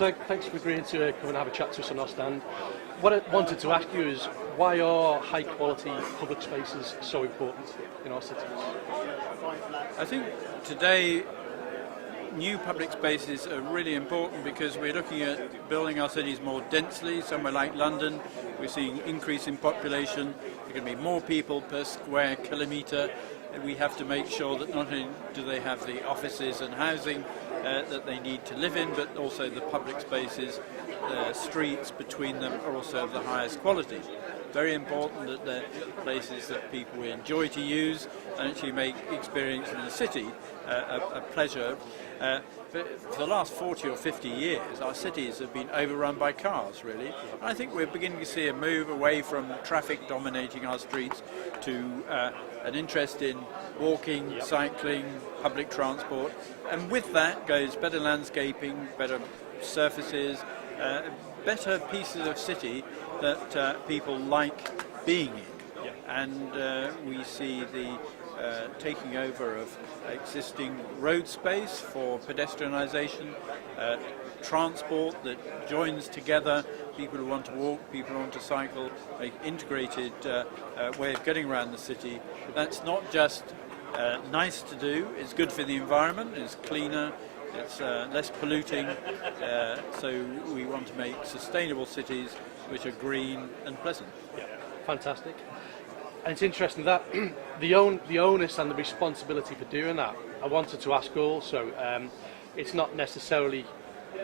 Thanks for agreeing to come and have a chat to us on our stand. What I wanted to ask you is, why are high quality public spaces so important in our cities? I think today new public spaces are really important because we're looking at building our cities more densely. Somewhere like London, we're seeing increase in population. There are going to be more people per square kilometre. We have to make sure that not only do they have the offices and housing that they need to live in, but also the public spaces, the streets between them are also of the highest quality. Very important that they're places that people enjoy to use and actually make experience in the city a pleasure. For the last 40 or 50 years, our cities have been overrun by cars, really. And I think we're beginning to see a move away from traffic dominating our streets to an interest in walking, cycling, public transport. And with that goes better landscaping, better surfaces, better pieces of city that people like being in. And we see the taking over of existing road space for pedestrianisation, transport that joins together people who want to walk, people who want to cycle, an integrated way of getting around the city. That's not just nice to do, it's good for the environment, it's cleaner, it's less polluting, so we want to make sustainable cities which are green and pleasant. Yeah, fantastic. And it's interesting that the onus and the responsibility for doing that, I wanted to ask also, it's not necessarily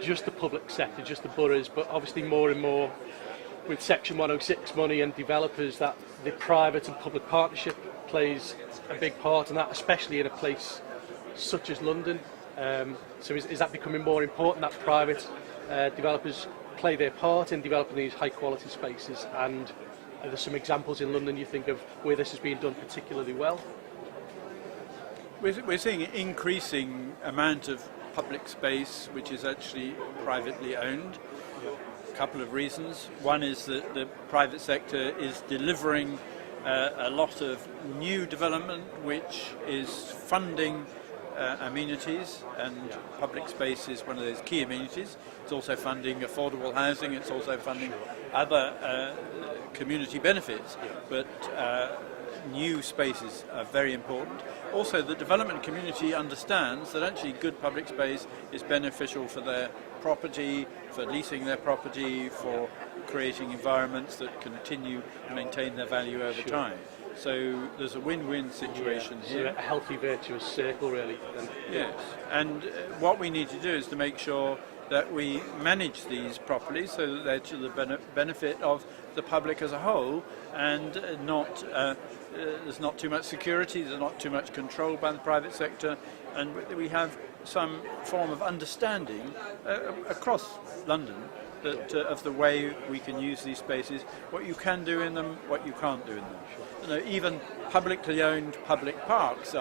just the public sector, just the boroughs, but obviously more and more with Section 106 money and developers, that the private and public partnership plays a big part in that, especially in a place such as London. So is that becoming more important, that private developers play their part in developing these high quality spaces? And are there some examples in London you think of where this has been done particularly well? We're seeing an increasing amount of public space which is actually privately owned. A couple of reasons. One is that the private sector is delivering a lot of new development which is funding amenities, and public space is one of those key amenities. It's also funding affordable housing, it's also funding other community benefits, but new spaces are very important. Also, the development community understands that actually good public space is beneficial for their property, for leasing their property, for creating environments that continue to maintain their value over time. So there's a win-win situation here. A healthy, virtuous circle, really. Yes, and what we need to do is to make sure that we manage these properly so that they're to the benefit of the public as a whole, and not there's not too much security, there's not too much control by the private sector, and we have some form of understanding across London that of the way we can use these spaces, what you can do in them, what you can't do in them. You know, even publicly owned public parks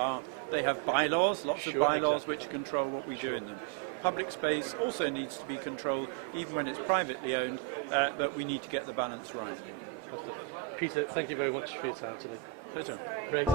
they have bylaws, lots of bylaws which control what we do in them. Public space also needs to be controlled, even when it's privately owned, but we need to get the balance right. Peter, thank you very much for your time today. Pleasure. Great.